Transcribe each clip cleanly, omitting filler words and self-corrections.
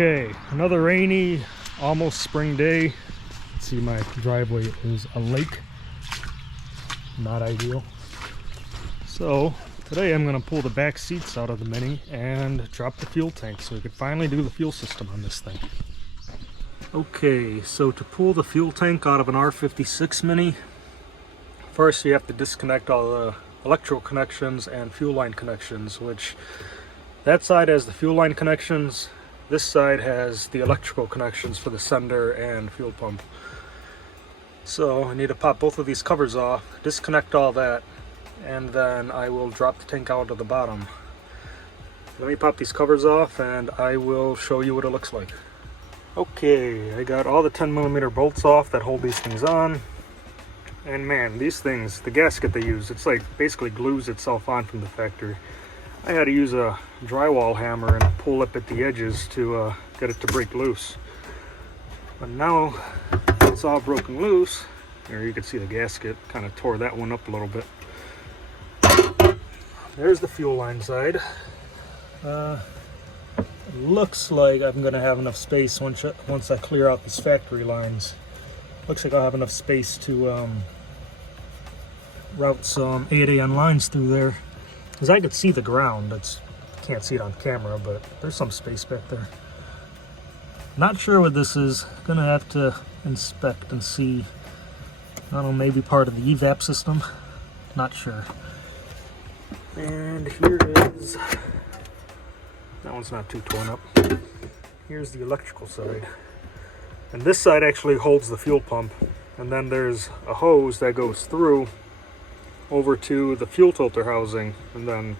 Okay, another rainy, almost spring day. See, my driveway is a lake. Not ideal. So today I'm going to pull the back seats out of the Mini and drop the fuel tank so we can finally do the fuel system on this thing. Okay, so to pull the fuel tank out of an R56 Mini, first you have to disconnect all the electrical connections and fuel line connections, which that side has the fuel line connections, this side has the electrical connections for the sender and fuel pump. So I need to pop both of these covers off, disconnect all that, and then I will drop the tank out to the bottom. Let me pop these covers off and I will show you what it looks like. Okay, I got all the 10mm bolts off that hold these things on. And man, these things, the gasket they use, it's like basically glues itself on from the factory. I had to use a drywall hammer and pull up at the edges to get it to break loose. But now it's all broken loose. There you can see the gasket kind of tore that one up a little bit. There's the fuel line side. Looks like I'm going to have enough space once I clear out these factory lines. Looks like I'll have enough space to route some AWD lines through there. Because I could see the ground. Can't see it on camera, but there's some space back there. Not sure what this is. Gonna have to inspect and see. I don't know, maybe part of the evap system. Not sure. And here is, that one's not too torn up. Here's the electrical side. And this side actually holds the fuel pump. And then there's a hose that goes through over to the fuel filter housing. And then,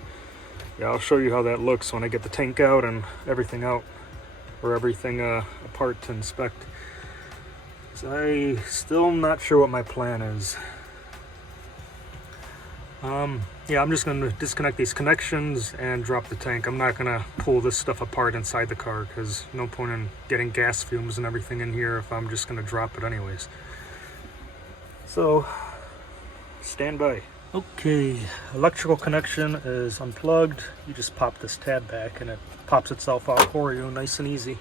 yeah, I'll show you how that looks when I get the tank out and everything out, or everything apart to inspect. So I still am not sure what my plan is. Yeah, I'm just going to disconnect these connections and drop the tank. I'm not going to pull this stuff apart inside the car because no point in getting gas fumes and everything in here if I'm just going to drop it anyways. So, stand by. Okay, electrical connection is unplugged. You just pop this tab back and it pops itself out for you, nice and easy.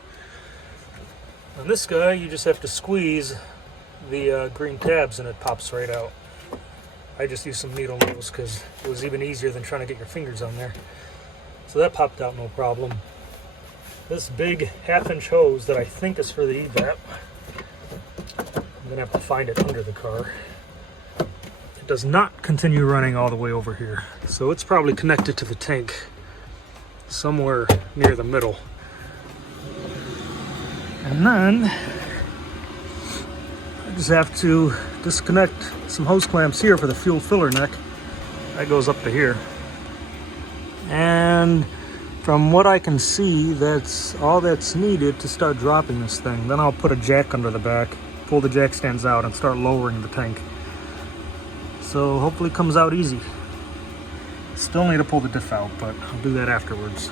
On this guy, you just have to squeeze the green tabs and it pops right out. I just used some needle nose because it was even easier than trying to get your fingers on there. So that popped out no problem. This big 1/2-inch hose that I think is for the evap, I'm gonna have to find it under the car. It does not continue running all the way over here. So it's probably connected to the tank somewhere near the middle. And then I just have to disconnect some hose clamps here for the fuel filler neck. That goes up to here. And from what I can see, that's all that's needed to start dropping this thing. Then I'll put a jack under the back, pull the jack stands out, and start lowering the tank. So hopefully it comes out easy. Still need to pull the diff out, but I'll do that afterwards.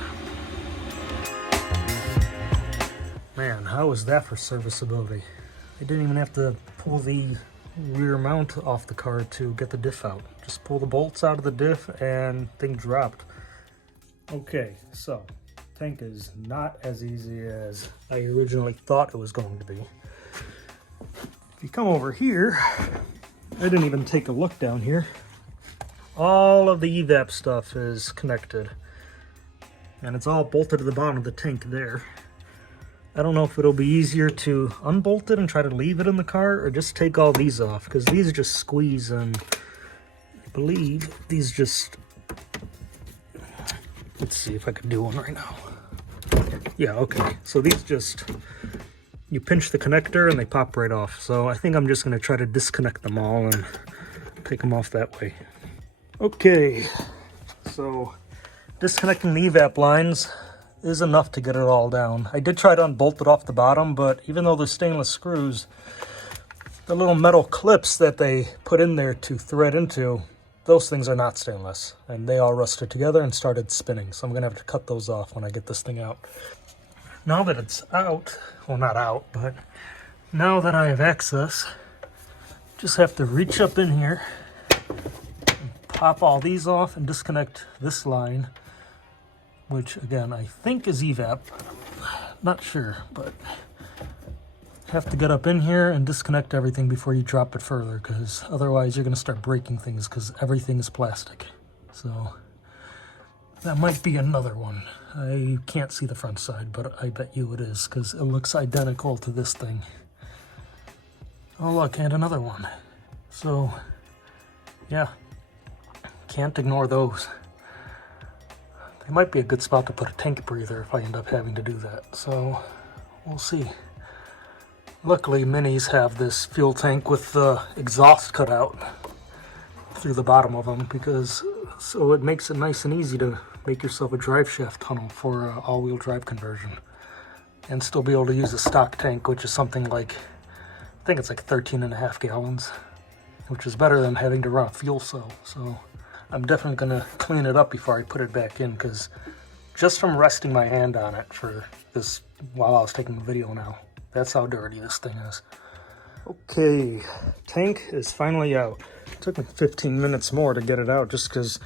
Man, how was that for serviceability? I didn't even have to pull the rear mount off the car to get the diff out. Just pull the bolts out of the diff and thing dropped. Okay, so tank is not as easy as I originally thought it was going to be. If you come over here, I didn't even take a look down here. All of the evap stuff is connected and it's all bolted to the bottom of the tank there. I don't know if it'll be easier to unbolt it and try to leave it in the car or just take all these off, because these just squeeze, and I believe these just, let's see if I can do one right now. Yeah, okay. So these just, you pinch the connector and they pop right off. So I think I'm just going to try to disconnect them all and take them off that way. Okay, so disconnecting the evap lines is enough to get it all down. I did try to unbolt it off the bottom, but even though they're stainless screws, the little metal clips that they put in there to thread into, those things are not stainless, and they all rusted together and started spinning. So I'm gonna have to cut those off when I get this thing out. Now that it's out, well, not out, but now that I have access, just have to reach up in here and pop all these off and disconnect this line, which again I think is evap. not sure, but have to get up in here and disconnect everything before you drop it further, because otherwise you're going to start breaking things because everything is plastic. So that might be another one. I can't see the front side, but I bet you it is, because it looks identical to this thing. Oh look, and another one. So yeah, can't ignore those. They might be a good spot to put a tank breather if I end up having to do that. So we'll see. Luckily, Minis have this fuel tank with the exhaust cut out through the bottom of them, because so it makes it nice and easy to make yourself a drive shaft tunnel for all-wheel drive conversion, and still be able to use a stock tank, which is something like, I think it's like 13.5 gallons, which is better than having to run a fuel cell. So I'm definitely gonna clean it up before I put it back in, because just from resting my hand on it for this while I was taking the video now, that's how dirty this thing is. Okay, tank is finally out. It took me 15 minutes more to get it out, just because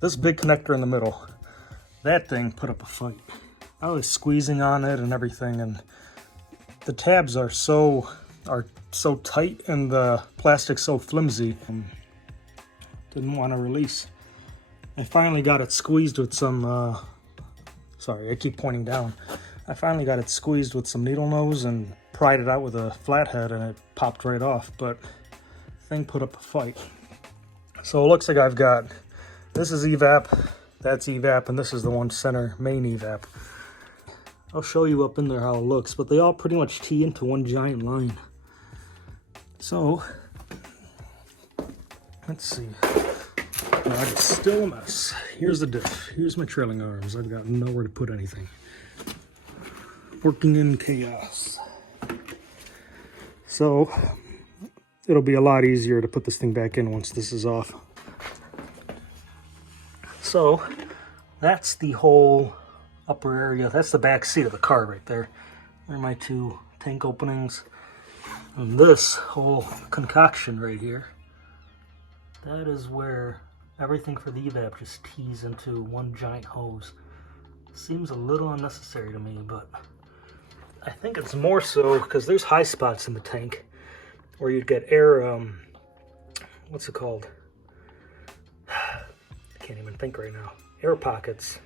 this big connector in the middle, that thing put up a fight. I was squeezing on it and everything, and the tabs are so tight and the plastic's so flimsy. Didn't want to release. I finally got it squeezed with some, sorry, I keep pointing down. I finally got it squeezed with some needle nose and pried it out with a flathead, and it popped right off, but the thing put up a fight. So it looks like I've got, this is evap, that's evap, and this is the one center main evap. I'll show you up in there how it looks, but they all pretty much tee into one giant line. So let's see. It's still a mess. Here's the diff. Here's my trailing arms. I've got nowhere to put anything. Working in chaos. So it'll be a lot easier to put this thing back in once this is off. So that's the whole upper area. That's the back seat of the car right there. There are my two tank openings. And this whole concoction right here, that is where everything for the evap just tees into one giant hose. Seems a little unnecessary to me, but I think it's more so because there's high spots in the tank where you'd get air, what's it called? I can't even think right now. Air pockets.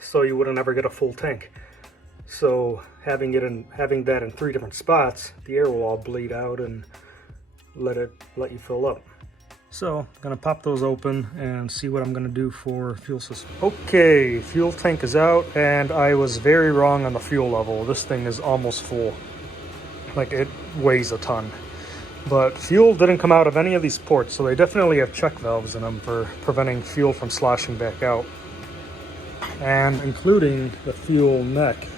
So you wouldn't ever get a full tank. So having that in 3 different spots, the air will all bleed out and let you fill up. So I'm gonna pop those open and see what I'm gonna do for fuel system. Okay, fuel tank is out, and I was very wrong on the fuel level. This thing is almost full. Like, it weighs a ton. But fuel didn't come out of any of these ports, so they definitely have check valves in them for preventing fuel from sloshing back out. And including the fuel neck.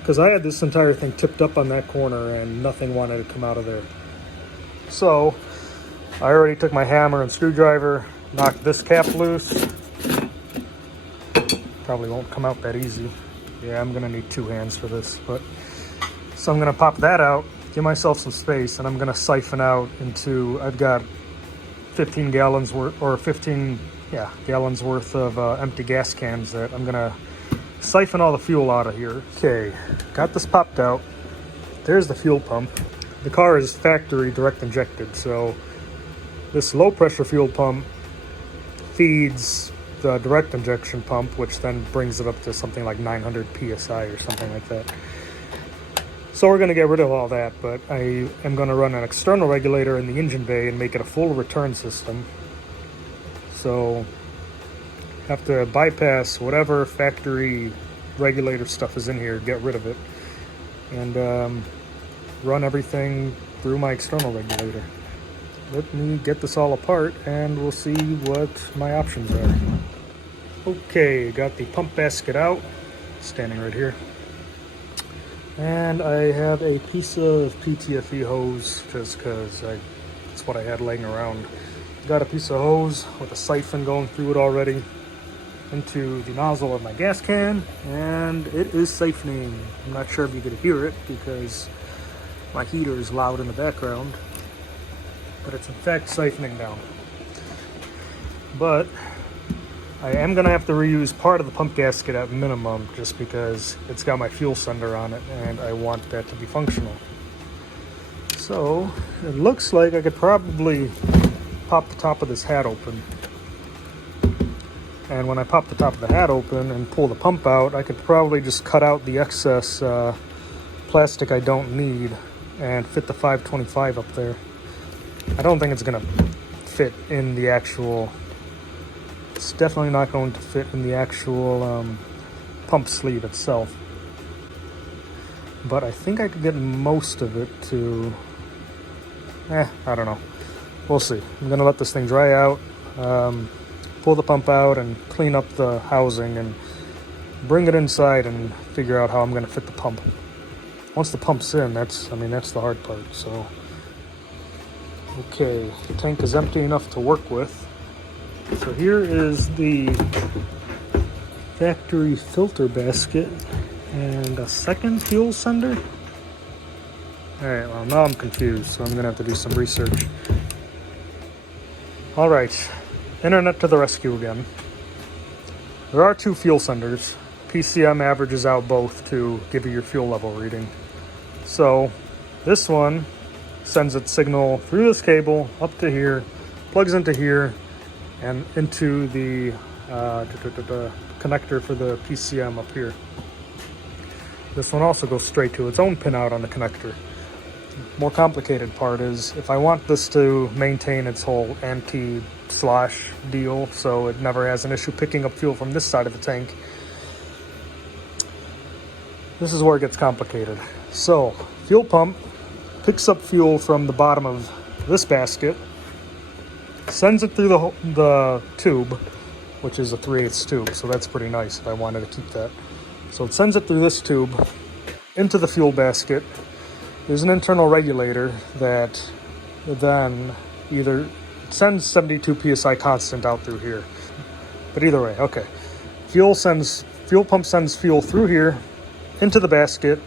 Because I had this entire thing tipped up on that corner and nothing wanted to come out of there. So I already took my hammer and screwdriver, knocked this cap loose. Probably won't come out that easy. Yeah, I'm gonna need 2 hands for this, but so I'm gonna pop that out, give myself some space, and I'm gonna siphon out into, I've got 15 gallons worth, or 15 gallons worth of empty gas cans that I'm gonna siphon all the fuel out of here. Okay, got this popped out. There's the fuel pump. The car is factory direct injected, so this low pressure fuel pump feeds the direct injection pump, which then brings it up to something like 900 PSI or something like that. So we're going to get rid of all that, but I am going to run an external regulator in the engine bay and make it a full return system. So have to bypass whatever factory regulator stuff is in here, get rid of it, and run everything through my external regulator. Let me get this all apart and we'll see what my options are. Okay, got the pump basket out, standing right here. And I have a piece of PTFE hose just because that's what I had laying around. Got a piece of hose with a siphon going through it already into the nozzle of my gas can, and it is siphoning. I'm not sure if you could hear it because my heater is loud in the background, but it's in fact siphoning down. But I am going to have to reuse part of the pump gasket at minimum just because it's got my fuel sender on it and I want that to be functional. So it looks like I could probably pop the top of this hat open. And when I pop the top of the hat open and pull the pump out, I could probably just cut out the excess plastic I don't need and fit the 525 up there. I don't think it's going to fit in the actual... It's definitely not going to fit in the actual pump sleeve itself. But I think I could get most of it to... I don't know. We'll see. I'm going to let this thing dry out, pull the pump out, and clean up the housing, and bring it inside and figure out how I'm going to fit the pump. Once the pump's in, that's the hard part. So, okay, the tank is empty enough to work with. So here is the factory filter basket and a second fuel sender. Alright, well now I'm confused, so I'm going to have to do some research. Alright, internet to the rescue again. There are two fuel senders. PCM averages out both to give you your fuel level reading. So this one sends its signal through this cable up to here, plugs into here, and into the connector for the PCM up here. This one also goes straight to its own pinout on the connector. More complicated part is if I want this to maintain its whole anti-slosh deal so it never has an issue picking up fuel from this side of the tank, this is where it gets complicated. So, fuel pump picks up fuel from the bottom of this basket, sends it through the tube, which is a 3/8 tube, so that's pretty nice if I wanted to keep that. So it sends it through this tube into the fuel basket. There's an internal regulator that then either sends 72 psi constant out through here. But either way, okay. Fuel pump sends fuel through here into the basket,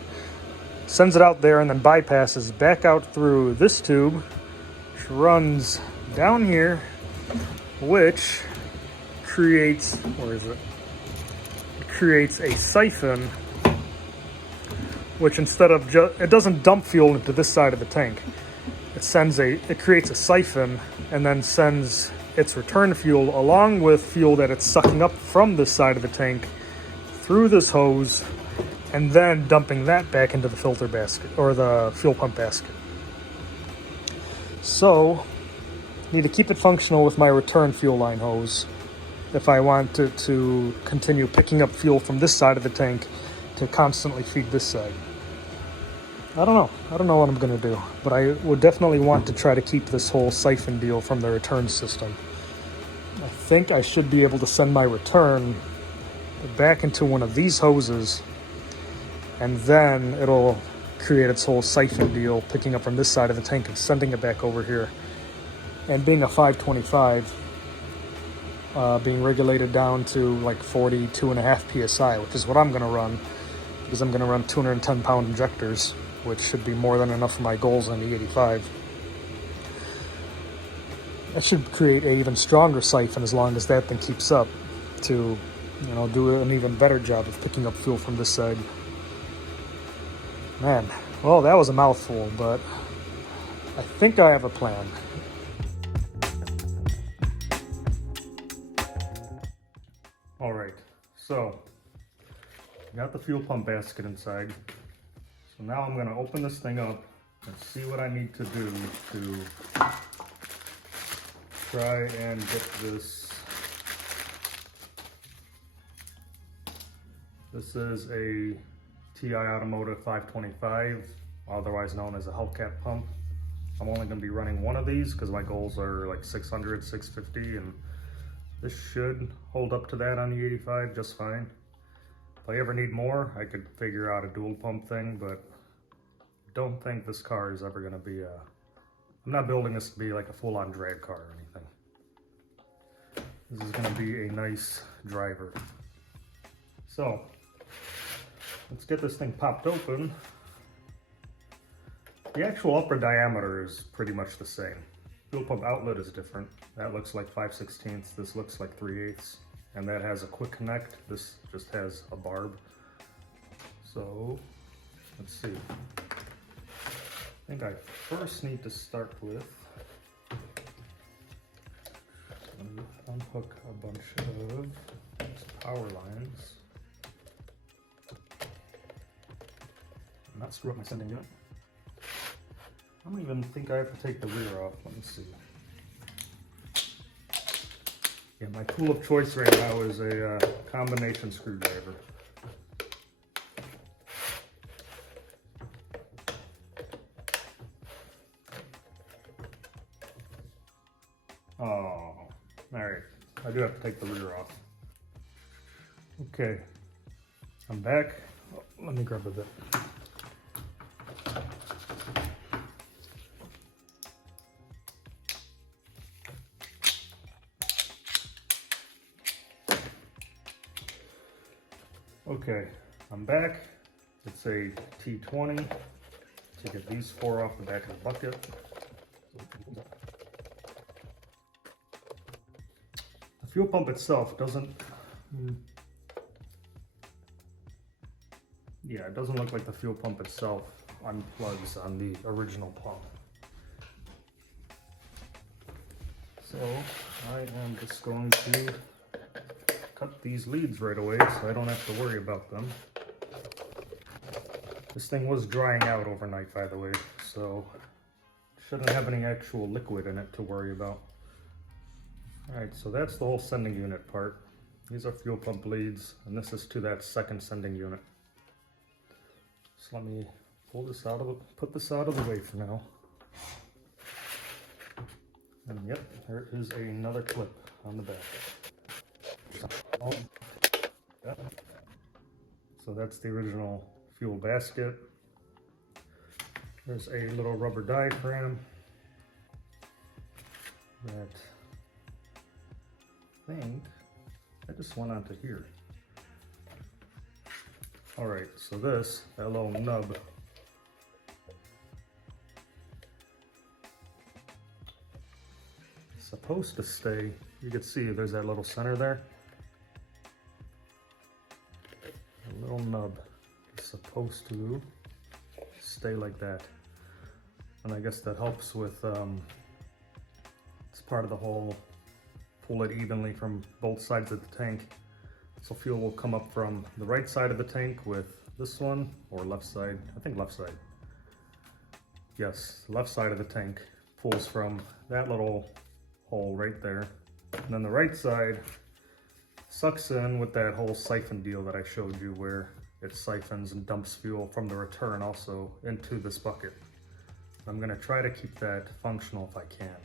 sends it out there, and then bypasses back out through this tube, which runs down here, which creates, where is it? It creates a siphon, which instead of it doesn't dump fuel into this side of the tank. It creates a siphon and then sends its return fuel along with fuel that it's sucking up from this side of the tank through this hose, and then dumping that back into the filter basket or the fuel pump basket. So need to keep it functional with my return fuel line hose if I want to continue picking up fuel from this side of the tank to constantly feed this side. I don't know what I'm going to do, but I would definitely want to try to keep this whole siphon deal from the return system. I think I should be able to send my return back into one of these hoses, and then it'll create its whole siphon deal, picking up from this side of the tank and sending it back over here. And being a 525, being regulated down to like 42.5 psi, which is what I'm going to run, because I'm going to run 210 pound injectors, which should be more than enough for my goals on the 85. That should create an even stronger siphon as long as that thing keeps up to, do an even better job of picking up fuel from this side. Man, well, that was a mouthful, but I think I have a plan. All right, so got the fuel pump basket inside. So now I'm going to open this thing up and see what I need to do to try and get this. This is a TI Automotive 525, otherwise known as a hellcat pump. I'm only going to be running one of these because my goals are like 600, 650, and this should hold up to that on the 85 just fine. If I ever need more, I could figure out a dual pump thing, but I don't think this car is ever going to be I'm not building this to be like a full-on drag car or anything. This is going to be a nice driver. So, let's get this thing popped open. The actual upper diameter is pretty much the same. Fuel pump outlet is different. That looks like 5/16. This looks like 3/8. and that has a quick connect. This just has a barb. So let's see. I think I first need to start with unhook a bunch of power lines. Not screw up my sending unit. I don't even think I have to take the rear off. Let me see. Yeah, my tool of choice right now is a combination screwdriver. Oh, alright. I do have to take the rear off. Okay. I'm back. Oh, let me grab a bit. Okay, I'm back. It's a T20 to get these 4 off the back of the bucket. The fuel pump itself doesn't, yeah, it doesn't look like the fuel pump itself unplugs on the original pump. So I am just going to cut these leads right away so I don't have to worry about them. This thing was drying out overnight, by the way, so shouldn't have any actual liquid in it to worry about. Alright, so that's the whole sending unit part. These are fuel pump leads, and this is to that second sending unit. So let me pull this out of put this out of the way for now. And yep, there is another clip on the back. So that's the original fuel basket. There's a little rubber diaphragm that I think I just went onto here. Alright, so that little nub is supposed to stay. You can see there's that little center there. A little nub is supposed to stay like that. And I guess that helps with, it's part of the whole, pull it evenly from both sides of the tank. So fuel will come up from the right side of the tank with this one, or left side, I think left side. Yes, left side of the tank pulls from that little hole right there. And then the right side sucks in with that whole siphon deal that I showed you, where it siphons and dumps fuel from the return also into this bucket. I'm gonna try to keep that functional if I can.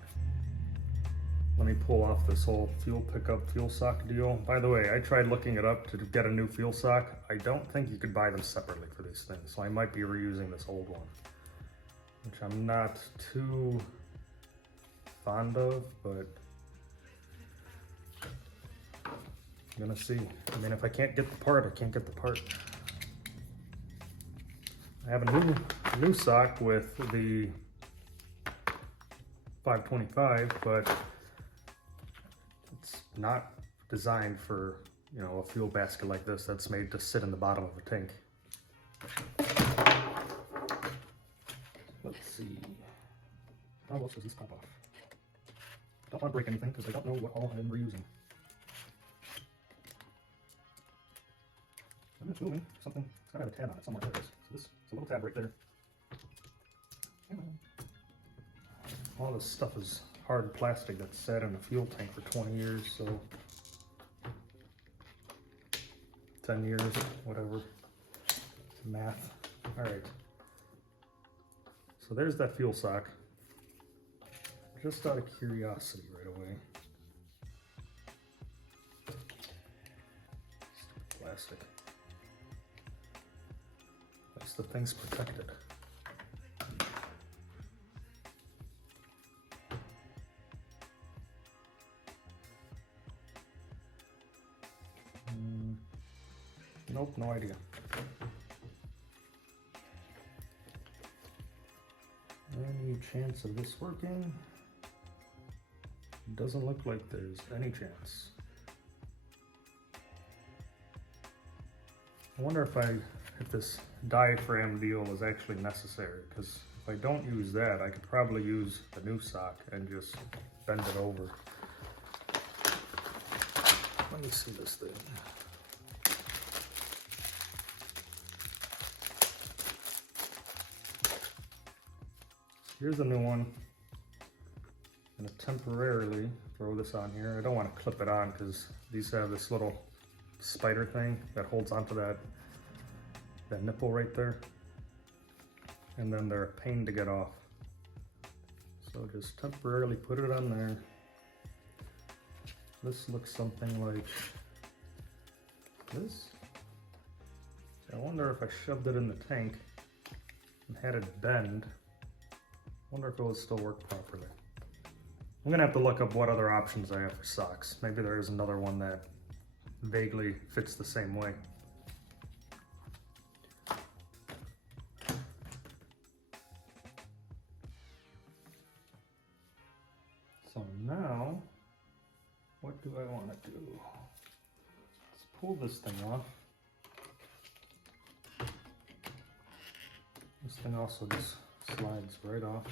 Let me pull off this whole fuel pickup, fuel sock deal. By the way, I tried looking it up to get a new fuel sock. I don't think you could buy them separately for these things, so I might be reusing this old one, which I'm not too fond of, but I'm gonna see. I mean, if I can't get the part, I can't get the part. I have a new sock with the 525, but it's not designed for, you know, a fuel basket like this that's made to sit in the bottom of a tank. Let's see. How else does this pop off? I don't want to break anything because I don't know what all I'm reusing. And it's moving. Something, it's gotta have a tab on it somewhere. There it is. So this is a little tab right there. All this stuff is hard plastic that's sat in a fuel tank for 20 years, so 10 years, whatever. Math. Alright. So there's that fuel sock. Just out of curiosity right away. Stupid plastic. That's the thing's protected. Nope, no idea. Any chance of this working? Doesn't look like there's any chance. I wonder if this diaphragm deal is actually necessary, because if I don't use that, I could probably use the new sock and just bend it over. Let me see this thing. Here's a new one. I'm gonna temporarily throw this on here. I don't want to clip it on because these have this little spider thing that holds onto that nipple right there. And then they're a pain to get off. So just temporarily put it on there. This looks something like this. I wonder if I shoved it in the tank and had it bend. I wonder if it would still work properly. I'm gonna have to look up what other options I have for socks. Maybe there is another one that vaguely fits the same way. So now, what do I want to do? Let's pull this thing off. This thing also just slides right off.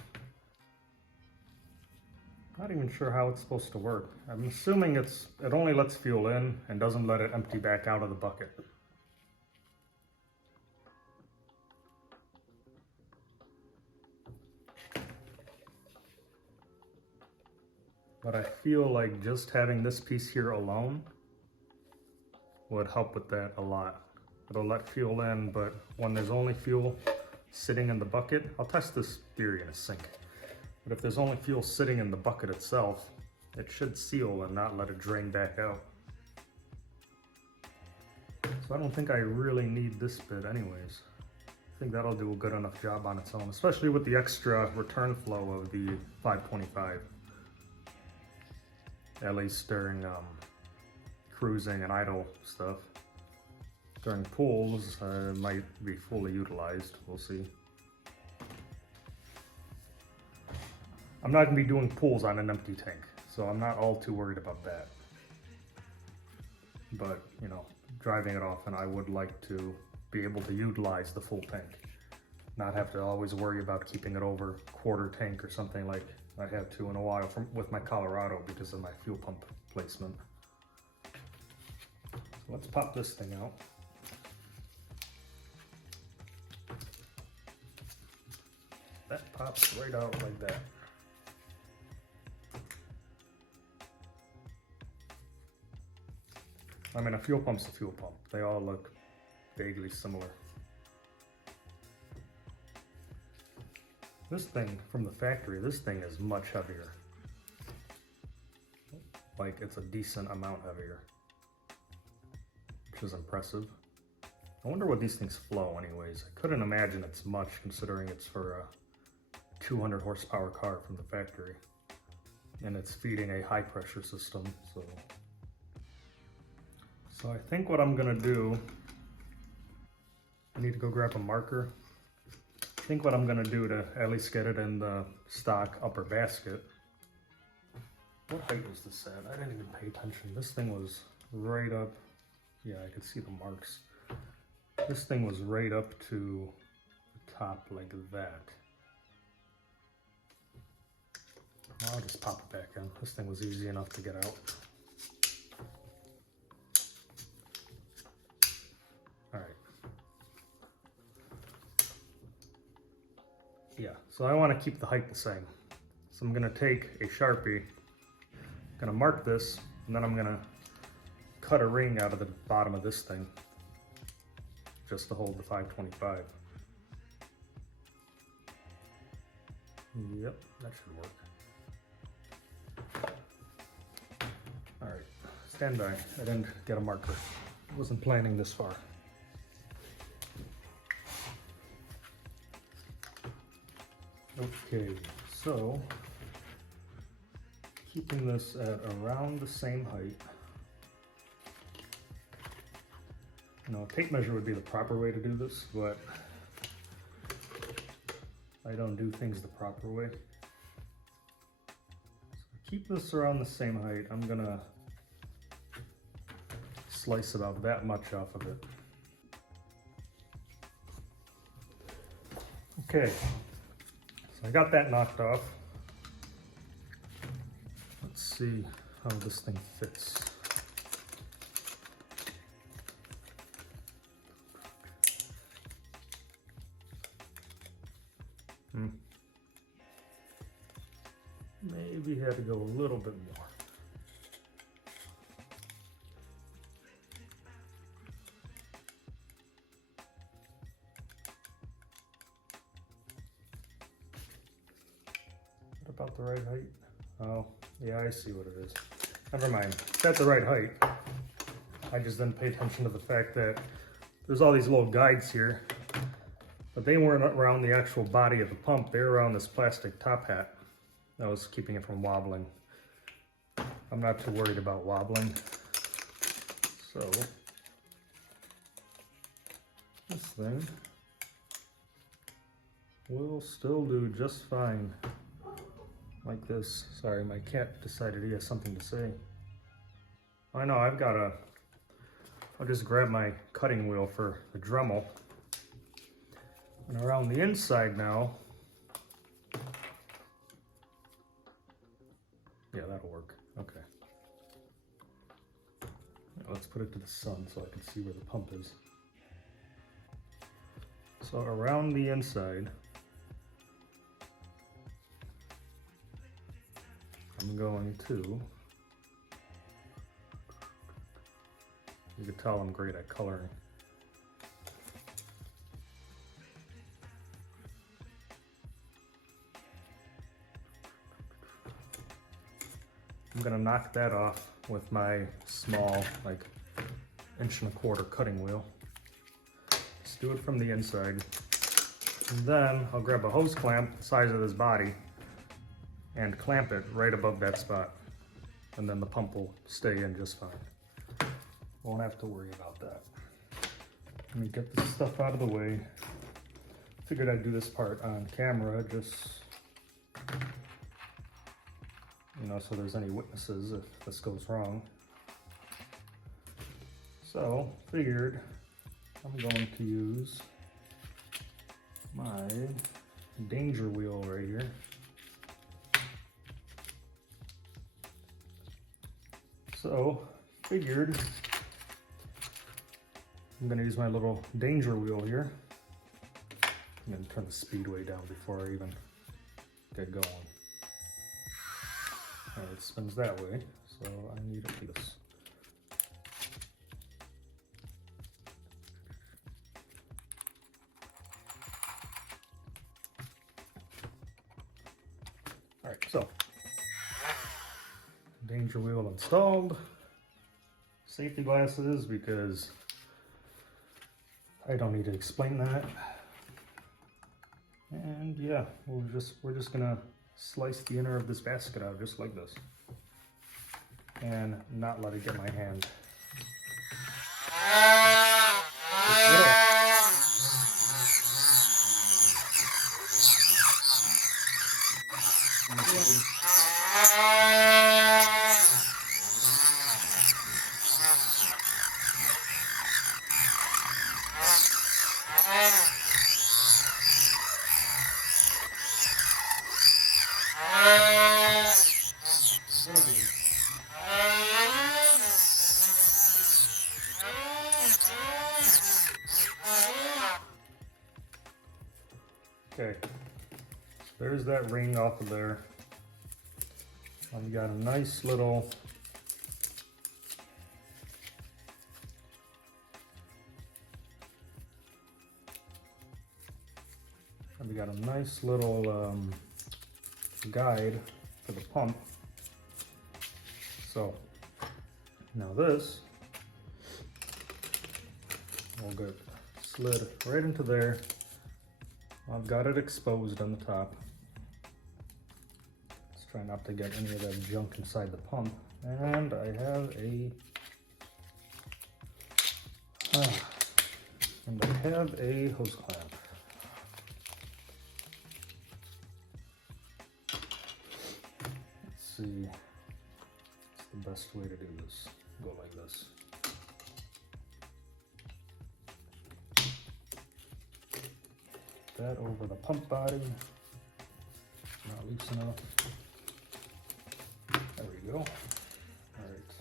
Not even sure how it's supposed to work. I'm assuming it only lets fuel in and doesn't let it empty back out of the bucket. But I feel like just having this piece here alone would help with that a lot. It'll let fuel in, but when there's only fuel sitting in the bucket, I'll test this theory in a sink. But if there's only fuel sitting in the bucket itself, it should seal and not let it drain back out. So I don't think I really need this bit anyways. I think that'll do a good enough job on its own, especially with the extra return flow of the 525. At least during cruising and idle stuff. During pools, it might be fully utilized, we'll see. I'm not gonna be doing pulls on an empty tank, so I'm not all too worried about that. But, you know, driving it often, I would like to be able to utilize the full tank. Not have to always worry about keeping it over quarter tank or something like I had to in a while with my Colorado because of my fuel pump placement. So let's pop this thing out. That pops right out like that. I mean, a fuel pump's a fuel pump. They all look vaguely similar. This thing from the factory, this thing is much heavier. Like, it's a decent amount heavier, which is impressive. I wonder what these things flow anyways. I couldn't imagine it's much considering it's for a 200 horsepower car from the factory. And it's feeding a high pressure system, So I think what I'm gonna do, I need to go grab a marker. I think what I'm gonna do to at least get it in the stock upper basket. What height was this at? I didn't even pay attention. This thing was right up, yeah, I could see the marks. This thing was right up to the top like that. I'll just pop it back in. This thing was easy enough to get out. Yeah, so I want to keep the height the same. So I'm going to take a Sharpie, I'm going to mark this, and then I'm going to cut a ring out of the bottom of this thing just to hold the 525. Yep, that should work. All right, stand by. I didn't get a marker. I wasn't planning this far. Okay, so keeping this at around the same height. You know, a tape measure would be the proper way to do this, but I don't do things the proper way. So keep this around the same height. I'm gonna slice about that much off of it. Okay, so I got that knocked off. Let's see how this thing fits. Maybe had to go a little bit more. About the right height? Oh, yeah, I see what it is. Never mind. It's at the right height. I just didn't pay attention to the fact that there's all these little guides here, but they weren't around the actual body of the pump. They were around this plastic top hat that was keeping it from wobbling. I'm not too worried about wobbling. So, this thing will still do just fine. Like this. Sorry, my cat decided he has something to say. I know, I'll just grab my cutting wheel for the Dremel. And around the inside now, yeah, that'll work. Okay. Now let's put it to the sun so I can see where the pump is. So around the inside, I'm going to, you can tell I'm great at coloring. I'm gonna knock that off with my small, like 1.25" cutting wheel. Just do it from the inside. And then I'll grab a hose clamp the size of this body and clamp it right above that spot. And then the pump will stay in just fine. Won't have to worry about that. Let me get this stuff out of the way. Figured I'd do this part on camera, just, you know, so there's any witnesses if this goes wrong. So, figured I'm going to use my danger wheel right here. So, figured I'm going to use my little danger wheel here. I'm going to turn the speed way down before I even get going. Alright, it spins that way, so I need to do this. Alright, so danger wheel installed. Safety glasses, because I don't need to explain that. And yeah, we're just gonna slice the inner of this basket out just like this, and not let it get my hand. Okay, so there's that ring off of there. I've got a nice little guide for the pump. So now this will get slid right into there. I've got it exposed on the top. Let's try not to get any of that junk inside the pump. And I have a hose clamp. Let's see, what's the best way to do this? Go like this. that over the pump body. Not loose enough. There we go. Alright.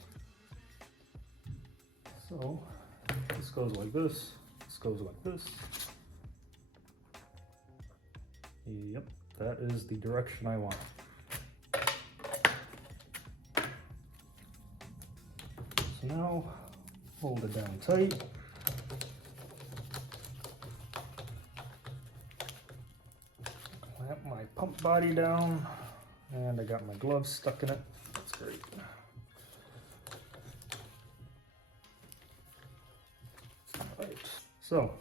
So this goes like this. This goes like this. Yep, that is the direction I want. So now hold it down tight. Clamp my pump body down, and I got my gloves stuck in it. That's great. Alright, so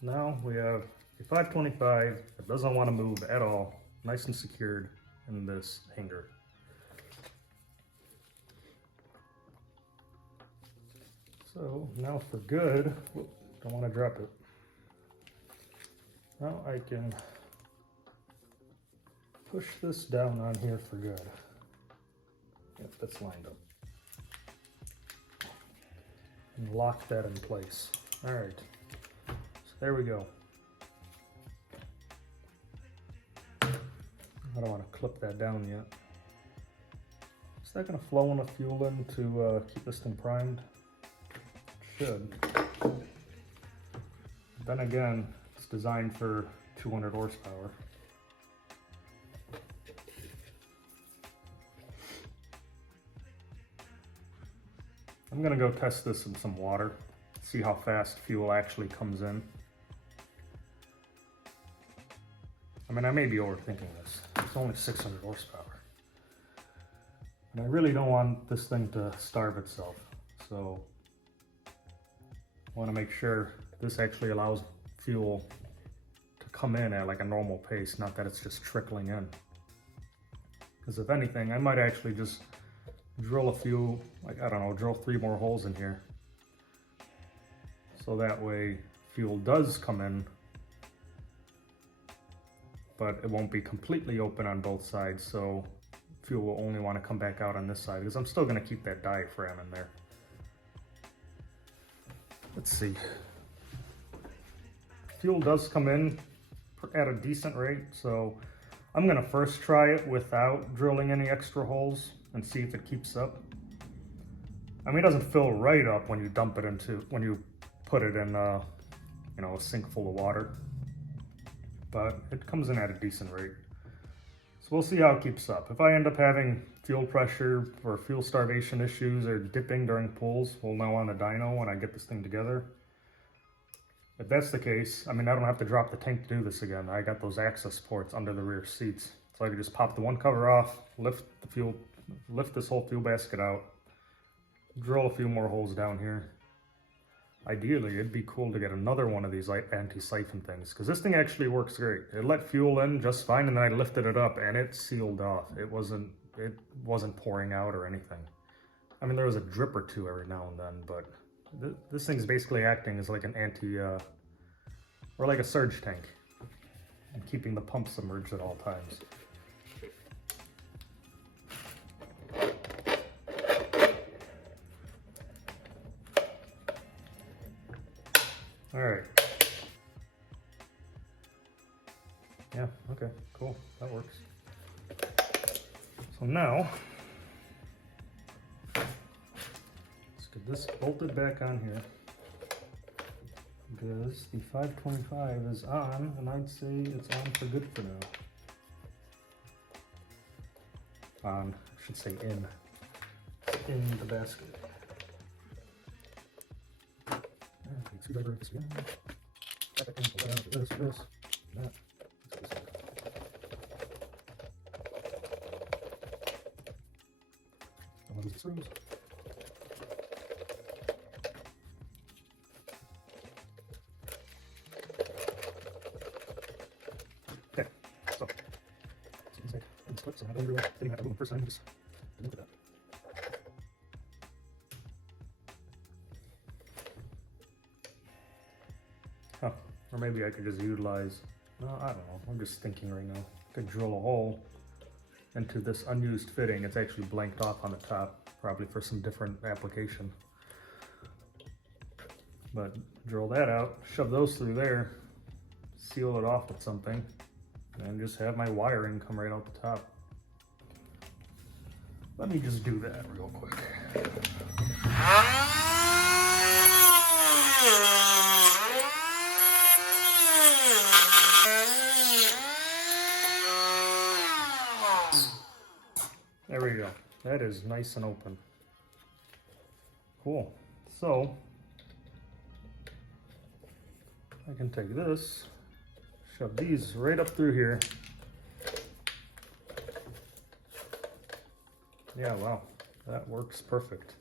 now we have a 525 that doesn't want to move at all, nice and secured in this hanger. So now for good, whoop, don't want to drop it. Now I can push this down on here for good. Yep, that's lined up. And lock that in place. All right, so there we go. I don't want to clip that down yet. Is that going to flow enough fuel in to keep this thing primed? It should. Then again, it's designed for 200 horsepower. I'm going to go test this in some water, see how fast fuel actually comes in. I mean, I may be overthinking this. It's only 600 horsepower. And I really don't want this thing to starve itself. So I want to make sure this actually allows fuel to come in at like a normal pace, not that it's just trickling in. Because if anything, I might actually just drill a few, like, I don't know, drill 3 more holes in here. So that way fuel does come in, but it won't be completely open on both sides, so fuel will only want to come back out on this side, because I'm still going to keep that diaphragm in there. Let's see. Fuel does come in at a decent rate, so I'm going to first try it without drilling any extra holes and see if it keeps up. I mean, it doesn't fill right up when you dump it into, when you put it in you know, a sink full of water, but it comes in at a decent rate. So we'll see how it keeps up. If I end up having fuel pressure or fuel starvation issues or dipping during pulls, we'll know on the dyno when I get this thing together. If that's the case, I mean, I don't have to drop the tank to do this again. I got those access ports under the rear seats. So I can just pop the one cover off, lift this whole fuel basket out, drill a few more holes down here. Ideally, it'd be cool to get another one of these anti-siphon things, because this thing actually works great. It let fuel in just fine, and then I lifted it up and it sealed off. It wasn't pouring out or anything. I mean, there was a drip or two every now and then, but this thing's basically acting as like an or like a surge tank, and keeping the pump submerged at all times. All right. Yeah, okay, cool, that works. So now, let's get this bolted back on here, because the 525 is on, and I'd say it's on for good for now. On, I should say in the basket. Screwdriver, this again. This, that. One of these screws. Okay, so seems like these clips are not everywhere. Didn't have to move them first time, just didn't do that. Huh. Or maybe I could just utilize, no, I don't know, I'm just thinking right now. I could drill a hole into this unused fitting. It's actually blanked off on the top, probably for some different application. But drill that out, shove those through there, seal it off with something, and just have my wiring come right out the top. Let me just do that real quick. There we go. That is nice and open. Cool. So I can take this, shove these right up through here. Yeah, wow, that works perfect.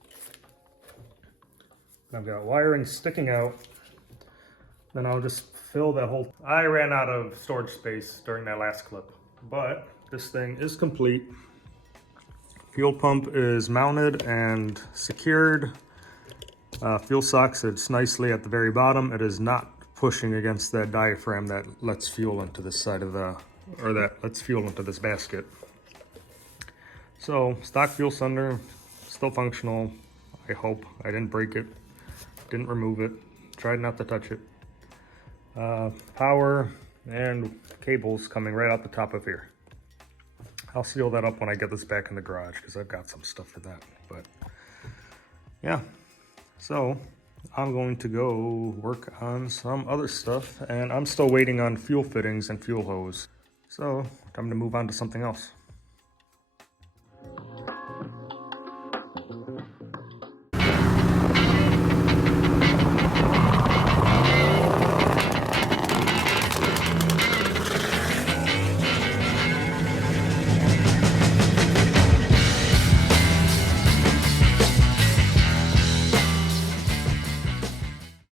I've got wiring sticking out. Then I'll just fill that whole... I ran out of storage space during that last clip, but this thing is complete. Fuel pump is mounted and secured. Fuel sock sits nicely at the very bottom. It is not pushing against that diaphragm that lets fuel into this side of the, or that lets fuel into this basket. So stock fuel sender, still functional. I hope. I didn't break it, didn't remove it, tried not to touch it. Power and cables coming right out the top of here. I'll seal that up when I get this back in the garage because I've got some stuff for that. But yeah, so I'm going to go work on some other stuff, and I'm still waiting on fuel fittings and fuel hose. So time to move on to something else.